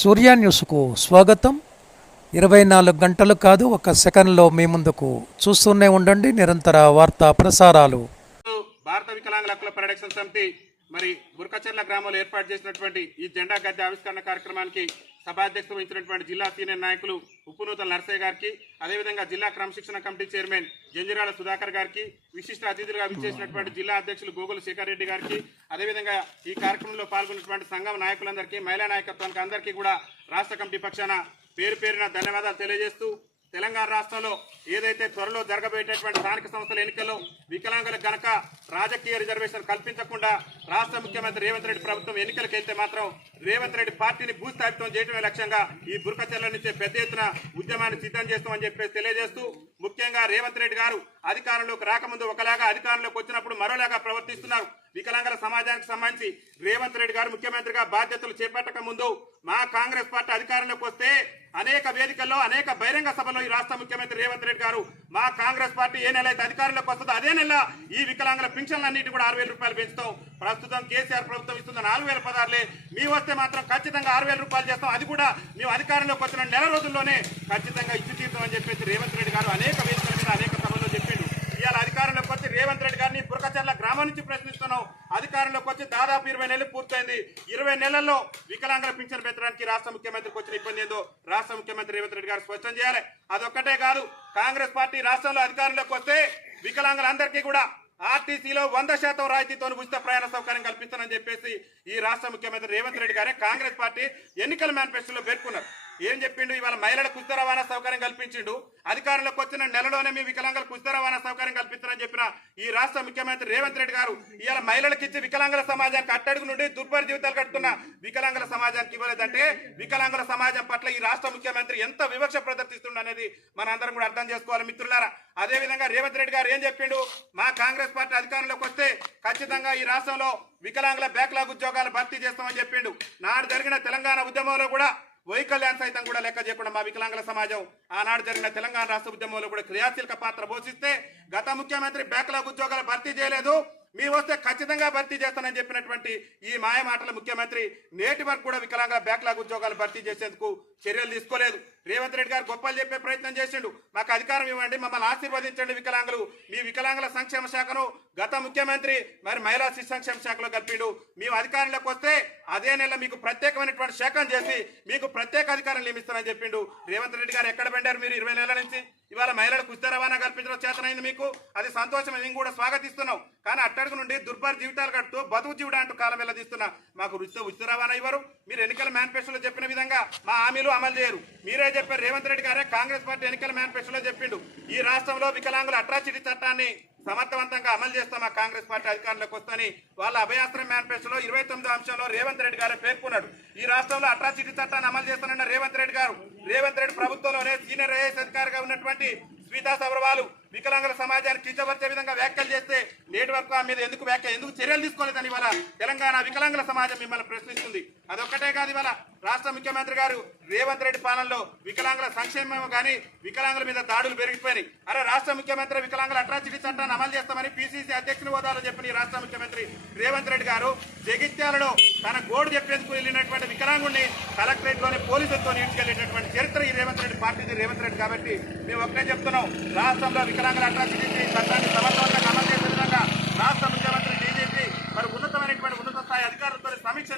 సూర్య న్యూస్కు స్వాగతం. 24 గంటలు కాదు, ఒక సెకండ్లో మీ ముందుకు. చూస్తూనే ఉండండి నిరంతర వార్తా ప్రసారాలు. భారత వికలాంగుల హక్కుల పరిరక్షణ సమితి మరి బుర్కచెర్ల గ్రామంలో ఏర్పాటు చేసినటువంటి ఈ జెండా గద్దె ఆవిష్కరణ కార్యక్రమానికి సభాధ్యక్షత వహించినటువంటి జిల్లా సీనియర్ నాయకులు ఉప్పునూతల నర్సయ్య గారికి, అదేవిధంగా జిల్లా క్రమశిక్షణ కమిటీ చైర్మన్ జంజిరాల సుధాకర్ గారికి, విశిష్ట అతిథులుగా విచ్చేసినటువంటి జిల్లా అధ్యక్షులు గోగుల శేఖర్ రెడ్డి గారికి, అదేవిధంగా ఈ కార్యక్రమంలో పాల్గొన్నటువంటి సంఘం నాయకులందరికీ, మహిళా నాయకత్వానికి అందరికీ కూడా రాష్ట్ర కమిటీ పక్షాన పేరు పేరున ధన్యవాదాలు తెలియజేస్తూ, తెలంగాణ రాష్ట్రంలో ఏదైతే త్వరలో జరగబోయేటటువంటి స్థానిక సంస్థల ఎన్నికల్లో వికలాంగులకు గనక రాజకీయ రిజర్వేషన్ కల్పించకుండా రాష్ట్ర ముఖ్యమంత్రి రేవంత్ రెడ్డి ప్రభుత్వం ఎన్నికలకు వెళ్తే మాత్రం రేవంత్ రెడ్డి పార్టీని భూస్థాపితం చేయడమే లక్ష్యంగా ఈ బుర్కచెర్ల నుంచే పెద్ద ఎత్తున ఉద్యమాన్ని సిద్ధం చేస్తామని చెప్పేసి తెలియజేస్తూ, ముఖ్యంగా రేవంత్ రెడ్డి గారు అధికారంలోకి రాకముందు ఒకలాగా, అధికారంలోకి వచ్చినప్పుడు మరోలాగా ప్రవర్తిస్తున్నారు. వికలాంగుల సమాజానికి సంబంధించి రేవంత్ రెడ్డి గారు ముఖ్యమంత్రిగా బాధ్యతలు చేపట్టక ముందు మా కాంగ్రెస్ పార్టీ అధికారంలోకి వస్తే అనేక వేదికల్లో, అనేక బహిరంగ సభలో ఈ రాష్ట్ర ముఖ్యమంత్రి రేవంత్ రెడ్డి గారు మా కాంగ్రెస్ పార్టీ ఏ నెల అయితే అధికారంలోకి వస్తుందో అదే నెల ఈ వికలాంగుల పింఛన్లన్నింటి కూడా 6,000 రూపాయలు పెంచుతాం. ప్రస్తుతం కేసీఆర్ ప్రభుత్వం ఇస్తున్న 4,000 పదార్లే, మీ వస్తే మాత్రం ఖచ్చితంగా 6,000 రూపాయలు చేస్తాం. అది కూడా మేము అధికారంలోకి వచ్చిన నెల రోజుల్లోనే ఖచ్చితంగా ఇచ్చి తీరుతామని చెప్పేసి రేవంత్ రెడ్డి గారు అనేక వేదికల మీద, అనేక సభల్లో చెప్పిండు. ఇవాళ అధికారంలోకి వచ్చి రేవంత్ రెడ్డి గారిని బుర్కచెర్ల గ్రామం నుంచి ప్రశ్నిస్తున్నాం. అధికారంలోకి వచ్చి దాదాపు 20 నెలలు పూర్తయింది. 20 నెలల్లో వికలాంగుల పింఛన్ పెంచడానికి రాష్ట్ర ముఖ్యమంత్రికి వచ్చిన ఇబ్బంది ఏందో రాష్ట్ర ముఖ్యమంత్రి రేవంత్ రెడ్డి గారు స్పష్టం చేయాలి. అదొక్కటే కాదు, కాంగ్రెస్ పార్టీ రాష్ట్రంలో అధికారంలోకి వస్తే వికలాంగులందరికీ కూడా ఆర్టీసీలో 100% రాయితీతో ఉచిత ప్రయాణ సౌకర్యం కల్పిస్తానని చెప్పేసి ఈ రాష్ట్ర ముఖ్యమంత్రి రేవంత్ రెడ్డి గారే కాంగ్రెస్ పార్టీ ఎన్నికల మేనిఫెస్టోలో పేర్కొన్నారు. ఏం చెప్పిండు? ఇవాళ మహిళలకు ఉచిత రవాణా సౌకర్యం కల్పించిండు. అధికారంలోకి వచ్చిన నెలలోనే మీ వికలాంగులకు ఉచిత రవాణా సౌకర్యం కల్పిస్తారని చెప్పిన ఈ రాష్ట్ర ముఖ్యమంత్రి రేవంత్ రెడ్డి గారు ఇవాళ మహిళలకు ఇచ్చి వికలాంగుల సమాజానికి అట్టడుగు నుండి దుర్భర జీవితాలు కట్టుతున్న వికలాంగుల సమాజానికి ఇవ్వలేదంటే వికలాంగుల సమాజం పట్ల ఈ రాష్ట్ర ముఖ్యమంత్రి ఎంత వివక్ష ప్రదర్శిస్తుండ అనేది మన అందరం కూడా అర్థం చేసుకోవాలి మిత్రులారా. అదేవిధంగా రేవంత్ రెడ్డి గారు ఏం చెప్పిండు? మా కాంగ్రెస్ పార్టీ అధికారంలోకి వస్తే ఖచ్చితంగా ఈ రాష్ట్రంలో వికలాంగుల బ్యాక్లాగ్ ఉద్యోగాలు భర్తీ చేస్తామని చెప్పిండు. నాడు జరిగిన తెలంగాణ ఉద్యమంలో కూడా వైకల్యాన్ని సైతం కూడా లెక్క చేయకుండా మా వికలాంగుల సమాజం ఆనాడు జరిగిన తెలంగాణ రాష్ట్ర ఉద్యమంలో కూడా క్రియాశీలక పాత్ర పోషిస్తే గత ముఖ్యమంత్రి బ్యాక్లాగ్ ఉద్యోగాలు భర్తీ చేయలేదు, మీ వస్తే ఖచ్చితంగా భర్తీ చేస్తానని చెప్పినటువంటి ఈ మాయ మాటల ముఖ్యమంత్రి నేటి వరకు కూడా వికలాంగుల బ్యాక్లాగ్ ఉద్యోగాలు భర్తీ చేసేందుకు చర్యలు తీసుకోలేదు. రేవంత్ రెడ్డి గారు గొప్పలు చెప్పే ప్రయత్నం చేసిండు. మాకు అధికారం ఇవ్వండి, మమ్మల్ని ఆశీర్వదించండి వికలాంగులు. మీ వికలాంగుల సంక్షేమ శాఖను గత ముఖ్యమంత్రి మరి మహిళా శిశు సంక్షేమ శాఖలో కలిపిండు. మేము అధికారంలోకి వస్తే అదే నెల మీకు ప్రత్యేకమైనటువంటి శాఖను చేసి మీకు ప్రత్యేక అధికారం నియమిస్తానని చెప్పిండు. రేవంత్ రెడ్డి గారు ఎక్కడ పెట్టారు మీరు 20 నెలల నుంచి? ఇవాళ మహిళలకు ఉచిత రవాణా కల్పించడం చేతనైంది మీకు, అది సంతోషం, మేము కూడా స్వాగతిస్తున్నాం. కానీ అట్టడుగు నుండి దుర్భర జీవితాలు కడుతూ బతుకు జీవుడు అంటూ కాలం వెళ్ళదీస్తున్నా మాకు ఉచిత రవాణా ఇవ్వరు. మీరు ఎన్నికల మేనిఫెస్టోలో చెప్పిన విధంగా మా హామీలు అమలు చేయరు. మీరే చెప్పారు, రేవంత్ రెడ్డి గారే కాంగ్రెస్ పార్టీ ఎన్నికల మేనిఫెస్టోలో చెప్పిండు ఈ రాష్ట్రంలో వికలాంగుల అట్రాసిటీ చట్టాన్ని సమర్థవంతంగా అమలు చేస్తాం మా కాంగ్రెస్ పార్టీ అధికారంలోకి వస్తాని వాళ్ళ అభయాస్త్రం మేనిఫెస్టోలో 29వ అంశంలో రేవంత్ రెడ్డి గారే పేర్కొన్నాడు. ఈ రాష్ట్రంలో అట్రాసిటీ చట్టాన్ని అమలు చేస్తానన్న రేవంత్ రెడ్డి గారు, రేవంత్ రెడ్డి ప్రభుత్వంలోనే సీనియర్ ఐఏఎస్ అధికారిగా ఉన్నటువంటి స్మితా సబర్వాల్ వికలాంగుల సమాజాన్ని కించపరిచే విధంగా వ్యాఖ్యలు చేస్తే నేటి వరకు ఆ మీద ఎందుకు చర్యలు తీసుకోలేదని ఇవాళ తెలంగాణ వికలాంగుల సమాజం మిమ్మల్ని ప్రశ్నిస్తుంది. అదొక్కటే కాదు, ఇవాళ రాష్ట్ర ముఖ్యమంత్రి గారు రేవంత్ రెడ్డి పాలనలో వికలాంగుల సంక్షేమం కానీ వికలాంగుల మీద దాడులు పెరిగిపోయినాయి. అరే రాష్ట్ర ముఖ్యమంత్రి వికలాంగుల అట్రాసిటీ చట్టాన్ని అమలు చేస్తామని పిసిసి అధ్యక్షుని హోదాలో చెప్పిన ఈ రాష్ట్ర ముఖ్యమంత్రి రేవంత్ రెడ్డి గారు జగిత్యాలలో తన గోడు చెప్పేందుకు వెళ్ళినటువంటి వికలాంగుడిని కలెక్టరేట్ లోనే పోలీసులతో ఈడ్చుకెళ్లేటటువంటి చరిత్ర ఈ రేవంత్ రెడ్డి పార్టీది రేవంత్ రెడ్డి. కాబట్టి మేము ఒకటే చెప్తున్నాం, రాష్ట్రంలో వికలాంగుల అట్రాసిటీ చట్టాన్ని సమర్థవంతంగా అమలు చేసే విధంగా రాష్ట్ర ముఖ్యమంత్రి డీజీపీ మరి ఉన్నత స్థాయి అధికారులతో సమీక్ష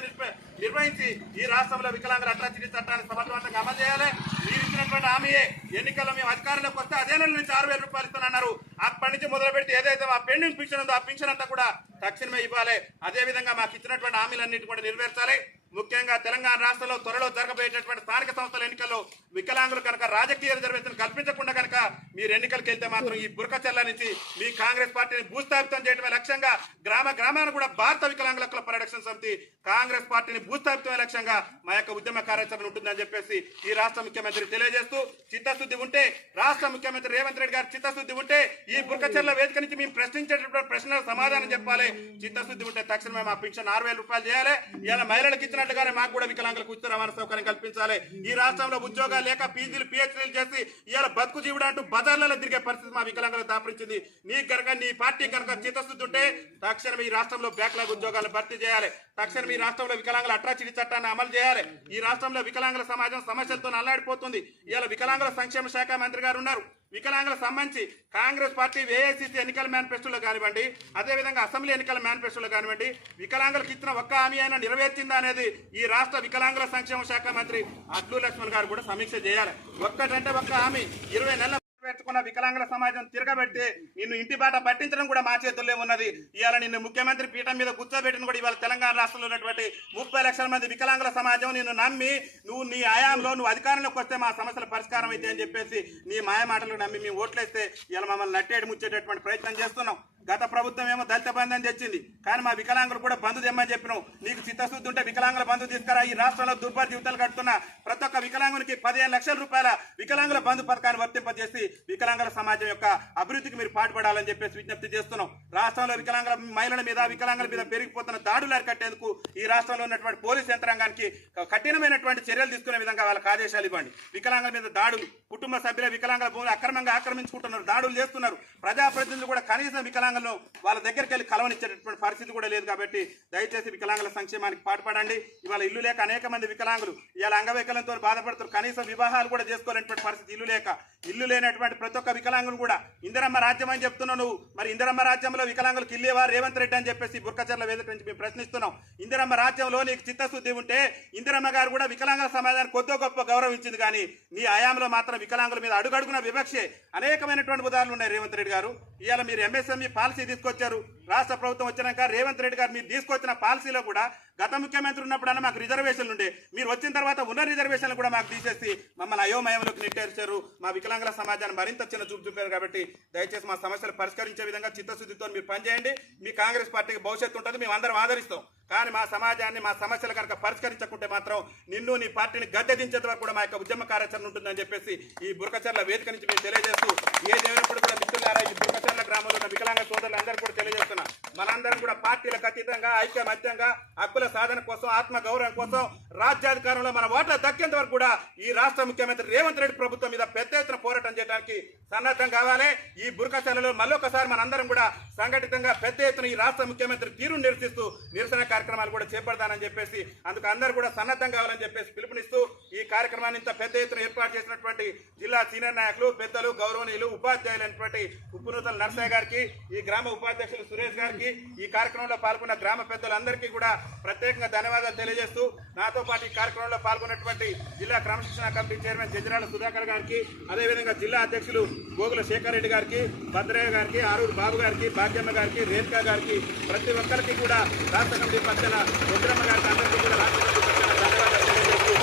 నిర్వహించి ఈ రాష్ట్రంలో వికలాంగుల అట్రాసిటీ చట్టాన్ని సమర్థవంతంగా అమలు చేయాలి. మీరు ఇచ్చినటువంటి హామీయే ఎన్నికల్లో మేము అధికారంలోకి వస్తే అదే నెల నుంచి 6,000 రూపాయలు ఇస్తానన్నారు. అప్పటి నుంచి మొదలు పెడితే ఏదైతే ఆ పెండింగ్ పింఛన్ ఉందో ఆ పింఛన్ అంతా కూడా తక్షణమే ఇవ్వాలి. అదేవిధంగా మాకు ఇచ్చినటువంటి హామీలన్నింటి కూడా నెరవేర్చాలి. ముఖ్యంగా తెలంగాణ రాష్ట్రంలో త్వరలో జరగబోయేటటువంటి స్థానిక సంస్థల ఎన్నికల్లో వికలాంగులు కనుక రాజకీయ రిజర్వేషన్ కల్పించకుండా కనుక మీరు ఎన్నికలకు వెళ్తే మాత్రం ఈ బుర్కచెర్ల నుంచి మీ కాంగ్రెస్ పార్టీని భూస్థాపితం చేయడమే లక్ష్యంగా గ్రామాన కూడా భారత వికలాంగుల హక్కుల పరిరక్షణ సమితి కాంగ్రెస్ పార్టీని భూస్థాపితమే లక్ష్యంగా మా యొక్క ఉద్యమ కార్యాచరణ ఉంటుందని చెప్పేసి ఈ రాష్ట్ర ముఖ్యమంత్రి తెలియజేస్తూ, చిత్తశుద్ధి ఉంటే రాష్ట్ర ముఖ్యమంత్రి రేవంత్ రెడ్డి గారు చిత్తశుద్ధి ఉంటే ఈ బుర్కచెర్ల వేదిక నుంచి మేము ప్రశ్నించేటటువంటి ప్రశ్నలకు సమాధానం చెప్పాలి. చిత్తశుద్ధి ఉంటే తక్షణమే మా పింఛన్ 6,000 రూపాయలు చేయాలి. ఇలా మహిళలకు ఇచ్చిన కల్పించినట్లుగానే మాకు కూడా వికలాంగులకు ఉచిత రవాణా సౌకర్యం కల్పించాలి. ఈ రాష్ట్రంలో ఉద్యోగాలు లేక పీజీలు పిహెచ్డీలు చేసి ఇవాళ బతుకు జీవుడు అంటూ బజార్లలో తిరిగే పరిస్థితి మా వికలాంగులకు దాపరించింది. నీకు కనుక నీ పార్టీ కనుక చిత్తశుద్ధి ఉంటే తక్షణం ఈ రాష్ట్రంలో బ్యాక్లాగ్ ఉద్యోగాలను భర్తీ చేయాలి. తక్షణం ఈ రాష్ట్రంలో వికలాంగుల అట్రాసిటీ చట్టాన్ని అమలు చేయాలి. ఈ రాష్ట్రంలో వికలాంగుల సమాజం సమస్యలతో అల్లాడిపోతుంది. ఇవాళ వికలాంగుల సంక్షేమ శాఖ మంత్రి గారు ఉన్నారు. వికలాంగులకు సంబంధించి కాంగ్రెస్ పార్టీ ఏఐసిసి ఎన్నికల మేనిఫెస్టోలో కానివ్వండి, అదేవిధంగా అసెంబ్లీ ఎన్నికల మేనిఫెస్టోలో కానివ్వండి, వికలాంగులకు ఇచ్చిన ఒక్క హామీ అయినా నెరవేర్చిందా అనేది ఈ రాష్ట్ర వికలాంగుల సంక్షేమ శాఖ మంత్రి అడ్లూరి లక్ష్మణ్ గారు కూడా సమీక్ష చేయాలి. ఒక్కటంటే ఒక్క హామీ 20 నెలల పెట్టుకున్న వికలాంగుల సమాజం తిరగబెట్టి నిన్ను ఇంటి బాట పట్టించడం కూడా మా చేతుల్లో ఉన్నది. ఇవాళ నిన్ను ముఖ్యమంత్రి పీఠం మీద కూర్చోబెట్టిన కూడా ఇవాళ తెలంగాణ రాష్ట్రంలో ఉన్నటువంటి 30 లక్షల మంది వికలాంగుల సమాజం నిన్ను నమ్మి నువ్వు నీ ఆయాంలో నువ్వు అధికారంలోకి వస్తే మా సమస్యల పరిష్కారం అయితే అని చెప్పేసి నీ మాయ మాటలు నమ్మి మేము ఓట్లేస్తే ఇవాళ మమ్మల్ని నట్టేడు ముచ్చేటటువంటి ప్రయత్నం చేస్తున్నాం. గత ప్రభుత్వం ఏమో దళిత బంధు అని తెచ్చింది, కానీ మా వికలాంగులు కూడా బంధు తెమ్మని చెప్పినాం. నీకు చిత్తశుద్ధి ఉంటే వికలాంగుల బంధు తీసుకురా. ఈ రాష్ట్రంలో దుర్భర జీవితాలు కడుతున్న ప్రతి ఒక్క వికలాంగునికి 15 లక్షల రూపాయల వికలాంగుల బంధు పథకాన్ని వర్తింపజేసి వికలాంగుల సమాజం యొక్క అభివృద్ధికి మీరు పాటుపడాలని చెప్పేసి విజ్ఞప్తి చేస్తున్నాం. రాష్ట్రంలో వికలాంగుల మహిళల మీద వికలాంగుల మీద పెరిగిపోతున్న దాడులు అరికట్టేందుకు ఈ రాష్ట్రంలో ఉన్నటువంటి పోలీస్ యంత్రాంగానికి కఠినమైనటువంటి చర్యలు తీసుకునే విధంగా వాళ్ళకి ఆదేశాలు ఇవ్వండి. వికలాంగుల మీద దాడులు, కుటుంబ సభ్యుల వికలాంగుల భూములు అక్రమంగా ఆక్రమించుకుంటున్నారు, దాడులు చేస్తున్నారు. ప్రజాప్రతినిధులు కూడా కనీసం వికలాంగులను వాళ్ళ దగ్గరికి వెళ్ళి కలవనిచ్చేటటువంటి పరిస్థితి కూడా లేదు. కాబట్టి దయచేసి వికలాంగుల సంక్షేమానికి పాటుపడండి. ఇవాళ ఇల్లు లేక అనేక మంది వికలాంగులు ఇవాళ అంగవైకల్యంతో బాధపడుతున్నారు. కనీసం వివాహాలు కూడా చేసుకోలేనటువంటి పరిస్థితి ఇల్లు లేక. ఇల్లు లేనటువంటి ప్రతి ఒక్క వికలాంగులు కూడా ఇందిరమ్మ రాజ్యం అని చెప్తున్నావు నువ్వు. మరి ఇందిరమ్మ రాజ్యంలో వికలాంగులకు ఇల్లేవా రేవంత్ రెడ్డి అని చెప్పేసి బుర్కచర్ల వేదిక నుంచి మేము ప్రశ్నిస్తున్నాం. ఇందిరమ్మ రాజ్యంలో నీకు చిత్తశుద్ధి ఉంటే ఇందిరమ్మ గారు కూడా వికలాంగుల సమాజానికి కొద్ది గొప్ప గౌరవం ఇచ్చింది, కానీ నీ ఆయాంలో మాత్రం వికలాంగుల మీద అడుగడుగున వివక్షే. అనేకమైనటువంటి ఉదాహరణలు ఉన్నాయి రేవంత్ రెడ్డి గారు. ఇవాళ మీరు ఎంఎస్ఎంఈ పాలసీ తీసుకొచ్చారు. రాష్ట్ర ప్రభుత్వం వచ్చినాక రేవంత్ రెడ్డి గారు మీరు తీసుకొచ్చిన పాలసీలో కూడా గత ముఖ్యమంత్రి ఉన్నప్పుడన్నా మాకు రిజర్వేషన్లు ఉండే, మీరు వచ్చిన తర్వాత ఉన్న రిజర్వేషన్లు కూడా మాకు తీసేసి మమ్మల్ని అయోమయంలోకి నెట్టేర్చారు. మా వికలాంగుల సమాజాన్ని మరింత చిన్న చూపు చూపారు. కాబట్టి దయచేసి మా సమస్యలు పరిష్కరించే విధంగా చిత్తశుద్ధితో మీరు పనిచేయండి. మీ కాంగ్రెస్ పార్టీకి భవిష్యత్తు ఉంటుంది, మేము అందరం ఆదరిస్తాం. కానీ మా సమాజాన్ని మా సమస్యలు కనుక పరిష్కరించకుంటే మాత్రం నిన్ను నీ పార్టీని గద్దె దించేంత వరకు కూడా మా యొక్క ఉద్యమ కార్యాచరణ ఉంటుందని చెప్పేసి ఈ బుర్కచర్ల వేదిక నుంచి మేము తెలియజేస్తూ ఏదేమైనప్పుడు కూడా మిత్రులారా ఈ బుర్కచర్ల గ్రామంలో ఉన్న వికలాంగ సోదరులు అందరూ కూడా తెలియజేస్తున్నా, మనందరం కూడా పార్టీలకు అతీతంగా ఐక్యమత్యంగా హక్కుల సాధన కోసం, ఆత్మ గౌరవం కోసం, రాజ్యాధికారంలో మన ఓట్ల దక్కేంత వరకు కూడా ఈ రాష్ట్ర ముఖ్యమంత్రి రేవంత్ రెడ్డి ప్రభుత్వం మీద పెద్ద ఎత్తున పోరాటం చేయడానికి సన్నద్ధం కావాలి. ఈ బుర్కచర్లలో మళ్ళొకసారి మనందరం కూడా సంఘటితంగా పెద్ద ఎత్తున ఈ రాష్ట్ర ముఖ్యమంత్రి తీరును నిరసిస్తూ నిరసన కార్యక్రమాలు కూడా చేపడతానని చెప్పేసి అందుకు అందరూ కూడా సన్నద్ధం కావాలని చెప్పేసి పిలుపునిస్తూ ఈ కార్యక్రమాన్ని ఇంత పెద్ద ఎత్తున ఏర్పాటు చేసినటువంటి జిల్లా సీనియర్ నాయకులు, పెద్దలు, గౌరవనీయులు, ఉపాధ్యాయులైనటువంటి ఉప్పునూతల నర్సయ్య గారికి, ఈ గ్రామ ఉపాధ్యక్షులు సురేష్ గారికి, ఈ కార్యక్రమంలో పాల్గొన్న గ్రామ పెద్దలందరికీ కూడా ప్రత్యేకంగా ధన్యవాదాలు తెలియజేస్తూ నాతో పాటు ఈ కార్యక్రమంలో పాల్గొన్నటువంటి జిల్లా క్రమశిక్షణ కమిటీ చైర్మన్ జంజరాల సుధాకర్ గారికి, అదేవిధంగా జిల్లా అధ్యక్షులు గోగుల శేఖర్ రెడ్డి గారికి, భద్రయ్య గారికి, ఆరూరు బాబు గారికి, భాగ్యమ్మ గారికి, రేణుకా గారికి, ప్రతి ఒక్కరికి కూడా రాష్ట్ర కమిటీ పక్షాన రుద్రమ్మ గారికి అందరికీ కూడా రాష్ట్ర కమిటీ పక్షాన ధన్యవాదాలు తెలియజేస్తూ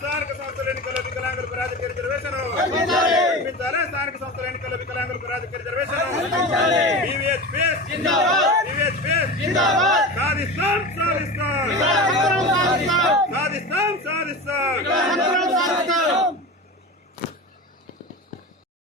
స్థానిక సంస్థల ఎన్నికల్లో వికలాంగులకు రాజకీయ రిజర్వేషన్, స్థానిక సంస్థల ఎన్నికల్లో వికలాంగులకు రాజకీయ రిజర్వేషన్, సాధిస్తాం సాధిస్తాం సాధిస్తాం సాధిస్తాం